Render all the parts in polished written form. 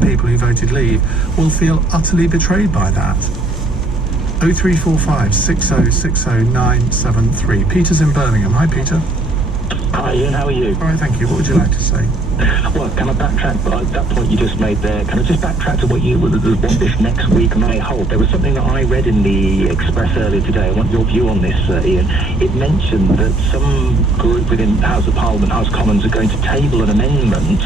People who voted leave will feel utterly betrayed by that. 0345 6060973. Peter's in Birmingham. Hi, Peter. Hi, Ian. How are you? All right, thank you. What would you like to say? Well, can I backtrack at that point you just made there? Can I just backtrack to what this next week may hold? There was something that I read in the Express earlier today. I want your view on this, Ian. It mentioned that some group within the House of Parliament, House Commons, are going to table an amendment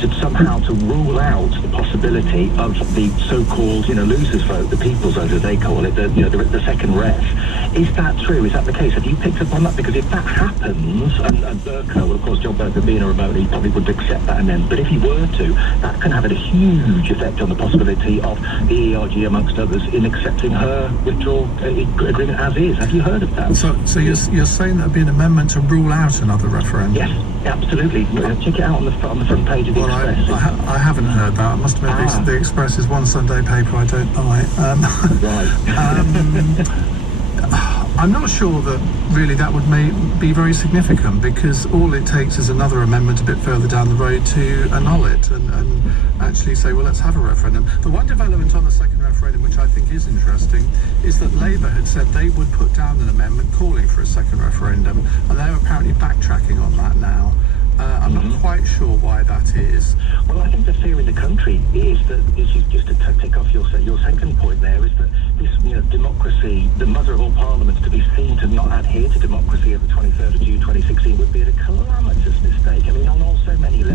to somehow to rule out the possibility of the so-called, losers vote, the people's vote, as they call it, the second ref. Is that true? Is that the case? Have you picked up on that? Because if that happens, and Burker, well, of course, John Burker being a remote, he probably would accept that amendment. But if he were to, that can have a huge effect on the possibility of the ERG, amongst others, in accepting her withdrawal agreement as is. Have you heard of that? So you're saying there'd be an amendment to rule out another referendum? Yes, absolutely. Check it out on the front page of the Express. I haven't heard that. I must admit, the Express is one Sunday paper I don't buy. Right. I'm not sure that really that would be very significant, because all it takes is another amendment a bit further down the road to annul it and actually say, well, let's have a referendum. The one development on the second referendum, which I think is interesting, is that Labour had said they would put down an amendment calling for a second referendum, and they're apparently backtracking on that now. I'm not quite sure why that is. Well, I think the fear in the country is that, just to tick off your second point there, is that this, democracy, the mother of all parliaments, to be seen to not adhere to democracy at the 23rd of June 2016 would be a calamitous mistake. I mean, on so many levels.